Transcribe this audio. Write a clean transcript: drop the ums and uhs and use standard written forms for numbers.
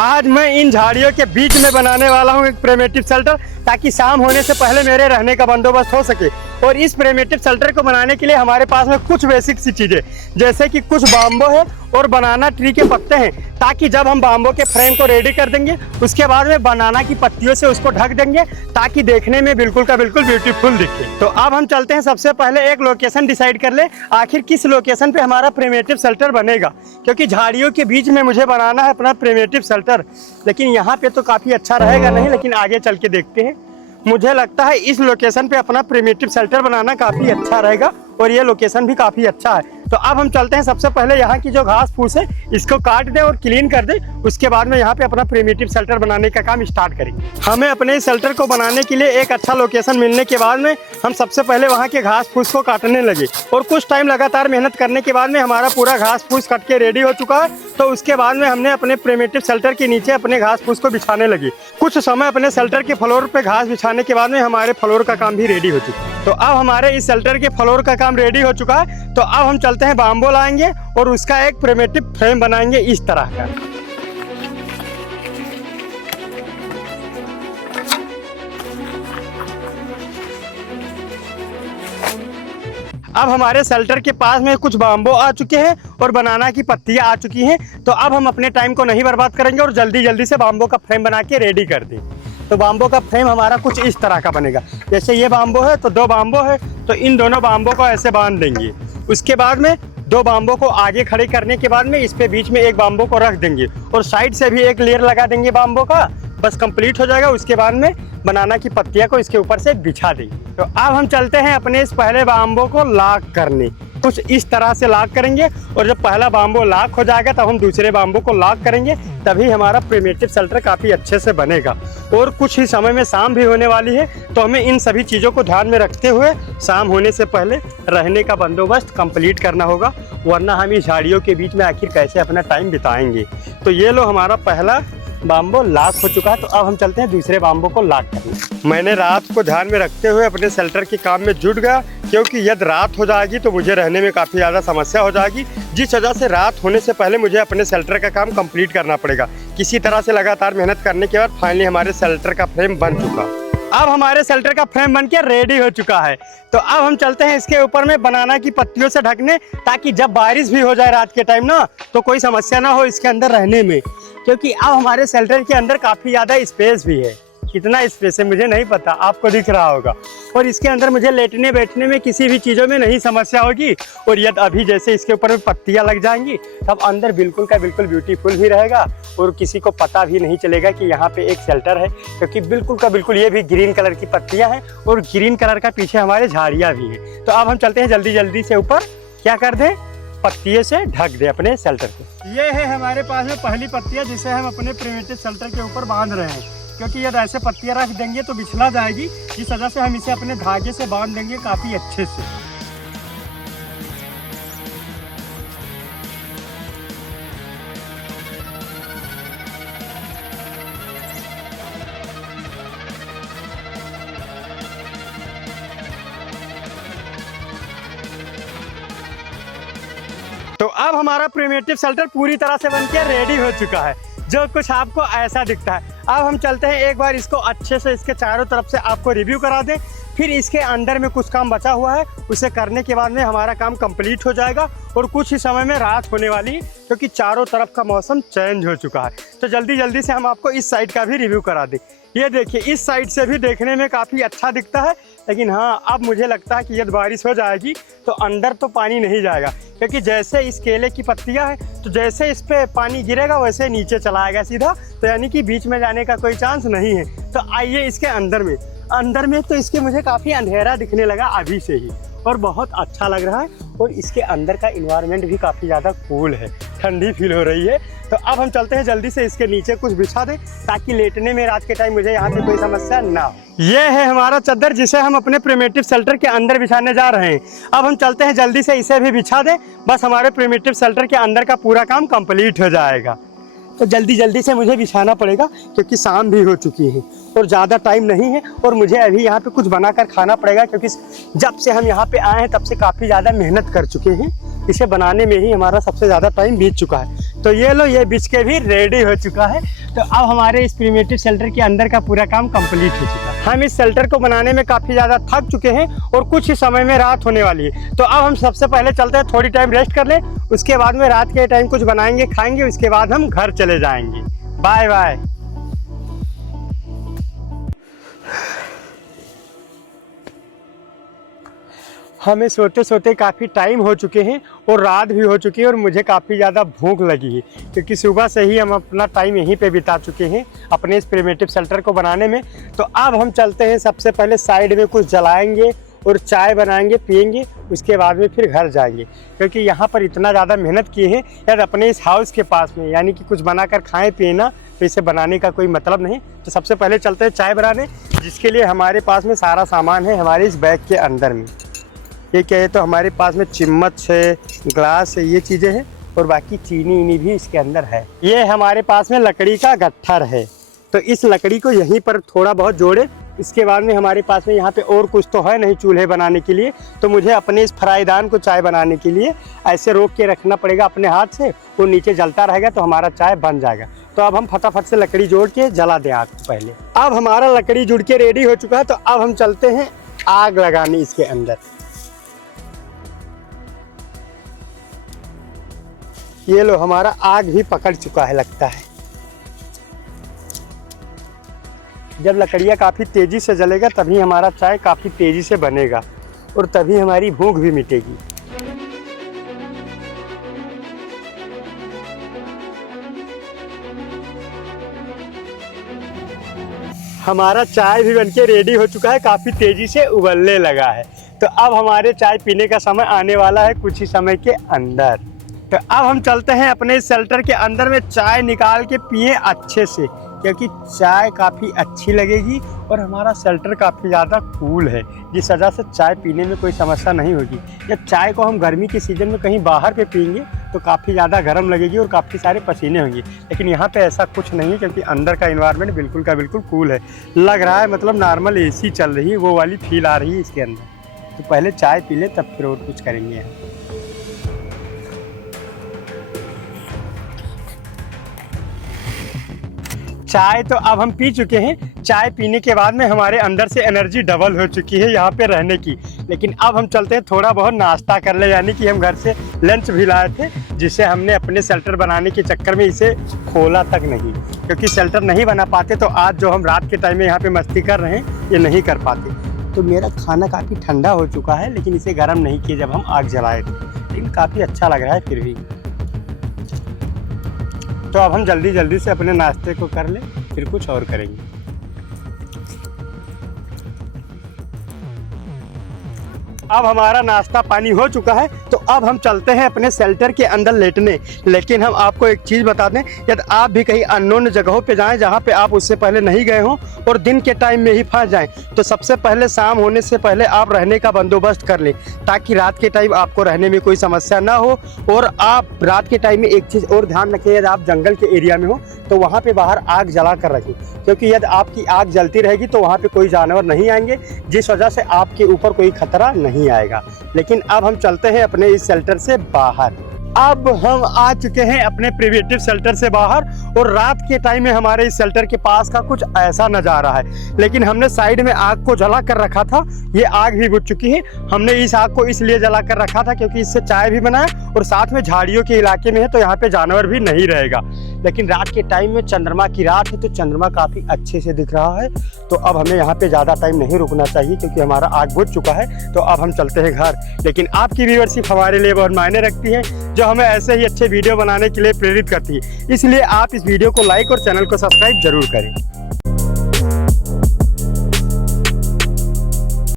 आज मैं इन झाड़ियों के बीच में बनाने वाला हूँ एक प्रिमिटिव शेल्टर, ताकि शाम होने से पहले मेरे रहने का बंदोबस्त हो सके। और इस प्रिमिटिव शेल्टर को बनाने के लिए हमारे पास में कुछ बेसिक सी चीज़ें, जैसे कि कुछ बाम्बो है और बनाना ट्री के पत्ते हैं, ताकि जब हम बाम्बो के फ्रेम को रेडी कर देंगे उसके बाद में बनाना की पत्तियों से उसको ढक देंगे, ताकि देखने में बिल्कुल का बिल्कुल ब्यूटीफुल दिखे। तो अब हम चलते हैं, सबसे पहले एक लोकेशन डिसाइड कर ले, आखिर किस लोकेशन पे हमारा प्रिमिटिव शेल्टर बनेगा, क्योंकि झाड़ियों के बीच में मुझे बनाना है अपना प्रिमिटिव शेल्टर। लेकिन यहाँ पे तो काफ़ी अच्छा रहेगा नहीं, लेकिन आगे चल के देखते हैं। मुझे लगता है इस लोकेशन पे अपना प्रिमिटिव शेल्टर बनाना काफ़ी अच्छा रहेगा, और ये लोकेशन भी काफ़ी अच्छा है। तो अब हम चलते हैं, सबसे पहले यहाँ की जो घास फूस है इसको काट दें और क्लीन कर दें, उसके बाद में यहाँ पे अपना प्रिमिटिव शेल्टर बनाने का काम स्टार्ट करेंगे। हमें अपने शेल्टर को बनाने के लिए एक अच्छा लोकेशन मिलने के बाद में हम सबसे पहले वहाँ के घास फूस को काटने लगे, और कुछ टाइम लगातार मेहनत करने के बाद में हमारा पूरा घास फूस कट के रेडी हो चुका है। तो उसके बाद में हमने अपने प्रिमिटिव शेल्टर के नीचे अपने घास फूस को बिछाने लगे। कुछ समय अपने शेल्टर के फ्लोर पे घास बिछाने के बाद में हमारे फ्लोर का काम भी रेडी हो चुका है। तो अब हमारे इस शेल्टर के फ्लोर का काम रेडी हो चुका है। तो अब हम चलते हैं, बाम्बो लाएंगे और उसका एक प्रिमिटिव फ्रेम बनाएंगे इस तरह का। अब हमारे शेल्टर के पास में कुछ बाम्बो आ चुके हैं और बनाना की पत्तियां आ चुकी हैं। तो अब हम अपने टाइम को नहीं बर्बाद करेंगे और जल्दी जल्दी से बाम्बो का फ्रेम बना के रेडी कर दें। तो बाम्बो का फ्रेम हमारा कुछ इस तरह का बनेगा। जैसे ये बाम्बो है तो दो बाम्बो है, तो इन दोनों बाम्बो को ऐसे बांध देंगे। उसके बाद में दो बाम्बो को आगे खड़े करने के बाद में इस पे बीच में एक बाम्बो को रख देंगे, और साइड से भी एक लेयर लगा देंगे बाम्बो का। बस कंप्लीट हो जाएगा। उसके बाद में बनाना की पत्तियां को इसके ऊपर से बिछा देंगे। तो अब हम चलते हैं अपने इस पहले बाम्बो को लॉक करने। कुछ इस तरह से लॉक करेंगे, और जब पहला बाम्बो लॉक हो जाएगा तब हम दूसरे बाम्बो को लॉक करेंगे, तभी हमारा प्रिमिटिव शेल्टर काफ़ी अच्छे से बनेगा। और कुछ ही समय में शाम भी होने वाली है, तो हमें इन सभी चीज़ों को ध्यान में रखते हुए शाम होने से पहले रहने का बंदोबस्त कंप्लीट करना होगा, वरना हम इस झाड़ियों के बीच में आखिर कैसे अपना टाइम बिताएंगे। तो ये लो, हमारा पहला बाम्बो लॉक हो चुका है। तो अब हम चलते हैं दूसरे बाम्बो को लॉक करने। मैंने रात को ध्यान में रखते हुए अपने शेल्टर के काम में जुट गया, क्योंकि यदि रात हो जाएगी तो मुझे रहने में काफ़ी ज़्यादा समस्या हो जाएगी, जिस वजह से रात होने से पहले मुझे अपने शेल्टर का काम कंप्लीट करना पड़ेगा। किसी तरह से लगातार मेहनत करने के बाद फाइनली हमारे शेल्टर का फ्रेम बन चुका। अब हमारे शेल्टर का फ्रेम बन के रेडी हो चुका है। तो अब हम चलते हैं इसके ऊपर में बनाना की पत्तियों से ढकने, ताकि जब बारिश भी हो जाए रात के टाइम ना, तो कोई समस्या ना हो इसके अंदर रहने में। क्योंकि अब हमारे शेल्टर के अंदर काफ़ी ज़्यादा स्पेस भी है। कितना स्पेस है मुझे नहीं पता, आपको दिख रहा होगा। और इसके अंदर मुझे लेटने बैठने में किसी भी चीज़ों में नहीं समस्या होगी। और यदि अभी जैसे इसके ऊपर में पत्तियां लग जाएंगी, तब अंदर बिल्कुल का बिल्कुल ब्यूटीफुल भी रहेगा, और किसी को पता भी नहीं चलेगा कि यहाँ पे एक शेल्टर है, क्योंकि बिल्कुल का बिल्कुल ये भी ग्रीन कलर की पत्तियाँ हैं, और ग्रीन कलर का पीछे हमारे झाड़ियाँ भी हैं। तो अब हम चलते हैं, जल्दी जल्दी से ऊपर क्या कर दें, पत्तियों से ढक दे अपने शेल्टर को। ये है हमारे पास में पहली पत्तियां, जिसे हम अपने प्रिमिटिव शेल्टर के ऊपर बांध रहे हैं। क्योंकि यदि ऐसे पत्तियां रख देंगे तो बिछला जाएगी, इस वजह से हम इसे अपने धागे से बांध देंगे काफ़ी अच्छे से। तो अब हमारा प्रिमिटिव शेल्टर पूरी तरह से बनके रेडी हो चुका है, जो कुछ आपको ऐसा दिखता है। अब हम चलते हैं, एक बार इसको अच्छे से इसके चारों तरफ से आपको रिव्यू करा दें। फिर इसके अंदर में कुछ काम बचा हुआ है, उसे करने के बाद में हमारा काम कंप्लीट हो जाएगा, और कुछ ही समय में रात होने वाली, क्योंकि चारों तरफ का मौसम चेंज हो चुका है। तो जल्दी जल्दी से हम आपको इस साइड का भी रिव्यू करा दें। ये देखिए, इस साइड से भी देखने में काफ़ी अच्छा दिखता है, लेकिन हाँ, अब मुझे लगता है कि यदि बारिश हो जाएगी तो अंदर तो पानी नहीं जाएगा, क्योंकि जैसे इस केले की पत्तियां हैं, तो जैसे इस पे पानी गिरेगा वैसे नीचे चला आएगा सीधा। तो यानी कि बीच में जाने का कोई चांस नहीं है। तो आइए इसके अंदर में तो इसके मुझे काफ़ी अंधेरा दिखने लगा अभी से ही, और बहुत अच्छा लग रहा है। और इसके अंदर का इन्वायरमेंट भी काफ़ी ज़्यादा कूल है, ठंडी फील हो रही है। तो अब हम चलते हैं, जल्दी से इसके नीचे कुछ बिछा दें, ताकि लेटने में रात के टाइम मुझे यहाँ पे कोई समस्या ना हो। ये है हमारा चद्दर, जिसे हम अपने प्रिमिटिव शेल्टर के अंदर बिछाने जा रहे हैं। अब हम चलते हैं, जल्दी से इसे भी बिछा दें, बस हमारे प्रिमिटिव शेल्टर के अंदर का पूरा काम कंप्लीट हो जाएगा। तो जल्दी जल्दी से मुझे बिछाना पड़ेगा, क्योंकि शाम भी हो चुकी है और ज़्यादा टाइम नहीं है, और मुझे अभी यहाँ पे कुछ बनाकर खाना पड़ेगा, क्योंकि जब से हम यहाँ पे आए हैं तब से काफ़ी ज़्यादा मेहनत कर चुके हैं। इसे बनाने में ही हमारा सबसे ज़्यादा टाइम बीत चुका है। तो ये लो, ये बिछ के भी रेडी हो चुका है। तो अब हमारे इस प्रिमिटिव शेल्टर के अंदर का पूरा काम कंप्लीट हो चुका है। हम इस शेल्टर को बनाने में काफ़ी ज़्यादा थक चुके हैं और कुछ ही समय में रात होने वाली है। तो अब हम सबसे पहले चलते हैं, थोड़ी टाइम रेस्ट कर लें, उसके बाद में रात के टाइम कुछ बनाएंगे, खाएंगे, उसके बाद हम घर चले जाएंगे। Bye bye. हमें सोते सोते काफ़ी टाइम हो चुके हैं और रात भी हो चुकी है और मुझे काफ़ी ज़्यादा भूख लगी है, क्योंकि सुबह से ही हम अपना टाइम यहीं पे बिता चुके हैं अपने इस प्रिमिटिव शेल्टर को बनाने में। तो अब हम चलते हैं, सबसे पहले साइड में कुछ जलाएंगे और चाय बनाएंगे, पियेंगे, उसके बाद में फिर घर जाएंगे, क्योंकि यहाँ पर इतना ज़्यादा मेहनत किए हैं यार अपने इस हाउस के पास में, यानी कि कुछ बनाकर खाएं पिए ना, तो इसे बनाने का कोई मतलब नहीं। तो सबसे पहले चलते हैं चाय बनाने, जिसके लिए हमारे पास में सारा सामान है हमारे इस बैग के अंदर में। ये क्या है, तो हमारे पास में चम्मच है, ग्लास है, ये चीज़ें हैं और बाकी चीनी ईनी भी इसके अंदर है। ये हमारे पास में लकड़ी का गट्ठर है, तो इस लकड़ी को यहीं पर थोड़ा बहुत जोड़े। इसके बाद में हमारे पास में यहाँ पे और कुछ तो है नहीं चूल्हे बनाने के लिए, तो मुझे अपने इस फ्राईदान को चाय बनाने के लिए ऐसे रोक के रखना पड़ेगा अपने हाथ से, वो नीचे जलता रहेगा तो हमारा चाय बन जाएगा। तो अब हम फटाफट से लकड़ी जोड़ के जला दें आग को पहले। अब हमारा लकड़ी जुड़ के रेडी हो चुका है, तो अब हम चलते हैं आग लगाने इसके अंदर। ये लो, हमारा आग भी पकड़ चुका है लगता है। जब लकड़ियाँ काफ़ी तेज़ी से जलेगा तभी हमारा चाय काफ़ी तेज़ी से बनेगा और तभी हमारी भूख भी मिटेगी। हमारा चाय भी बनके रेडी हो चुका है, काफ़ी तेज़ी से उबलने लगा है। तो अब हमारे चाय पीने का समय आने वाला है कुछ ही समय के अंदर। तो अब हम चलते हैं अपने इस शेल्टर के अंदर में, चाय निकाल के पिए अच्छे से, क्योंकि चाय काफ़ी अच्छी लगेगी और हमारा शेल्टर काफ़ी ज़्यादा कूल है, जिस वजह से चाय पीने में कोई समस्या नहीं होगी। जब चाय को हम गर्मी के सीज़न में कहीं बाहर पे पियेंगे तो काफ़ी ज़्यादा गर्म लगेगी और काफ़ी सारे पसीने होंगे, लेकिन यहाँ पे ऐसा कुछ नहीं है, क्योंकि अंदर का इन्वायरमेंट बिल्कुल का बिल्कुल कूल है। लग रहा है मतलब नॉर्मल AC चल रही है, वो वाली फील आ रही है इसके अंदर। तो पहले चाय पी ले, तब फिर और कुछ करेंगे यहाँ। चाय तो अब हम पी चुके हैं। चाय पीने के बाद में हमारे अंदर से एनर्जी डबल हो चुकी है यहाँ पे रहने की। लेकिन अब हम चलते हैं थोड़ा बहुत नाश्ता कर ले, यानी कि हम घर से लंच भी लाए थे, जिसे हमने अपने शेल्टर बनाने के चक्कर में इसे खोला तक नहीं, क्योंकि शेल्टर नहीं बना पाते तो आज जो हम रात के टाइम में यहाँ पे मस्ती कर रहे हैं ये नहीं कर पाते। तो मेरा खाना काफ़ी ठंडा हो चुका है, लेकिन इसे गर्म नहीं किए जब हम आग जलाए थे, लेकिन काफ़ी अच्छा लग रहा है फिर भी। तो अब हम जल्दी जल्दी से अपने नाश्ते को कर लें, फिर कुछ और करेंगे। अब हमारा नाश्ता पानी हो चुका है, तो अब हम चलते हैं अपने शेल्टर के अंदर लेटने। लेकिन हम आपको एक चीज़ बता दें, यदि आप भी कहीं अननोन जगहों पे जाएं जहां पे आप उससे पहले नहीं गए हों और दिन के टाइम में ही फंस जाएं, तो सबसे पहले शाम होने से पहले आप रहने का बंदोबस्त कर लें, ताकि रात के टाइम आपको रहने में कोई समस्या ना हो। और आप रात के टाइम में एक चीज़ और ध्यान रखें, यदि आप जंगल के एरिया में हो तो वहाँ पर बाहर आग जला कर रखें, क्योंकि यदि आपकी आग जलती रहेगी तो वहाँ पर कोई जानवर नहीं आएंगे, जिस वजह से आपके ऊपर कोई खतरा नहीं आएगा। लेकिन अब हम चलते हैं अपने इस शेल्टर से बाहर। अब हम आ चुके हैं अपने प्रिमिटिव शेल्टर से बाहर और रात के टाइम में हमारे इस शेल्टर के पास का कुछ ऐसा नज़ारा है। लेकिन हमने साइड में आग को जला कर रखा था, ये आग भी बुझ चुकी है। हमने इस आग को इसलिए जला कर रखा था क्योंकि इससे चाय भी बनाए और साथ में झाड़ियों के इलाके में है, तो यहाँ पे जानवर भी नहीं रहेगा। लेकिन रात के टाइम में चंद्रमा की रात है, तो चंद्रमा काफ़ी अच्छे से दिख रहा है। तो अब हमें यहाँ पे ज़्यादा टाइम नहीं रुकना चाहिए, क्योंकि हमारा आग बुझ चुका है। तो अब हम चलते हैं घर। लेकिन आपकी व्यूअरशिप हमारे लिए बहुत मायने रखती है, जो हमें ऐसे ही अच्छे वीडियो बनाने के लिए प्रेरित करती है। इसलिए आप इस वीडियो को लाइक और चैनल को सब्सक्राइब जरूर करें।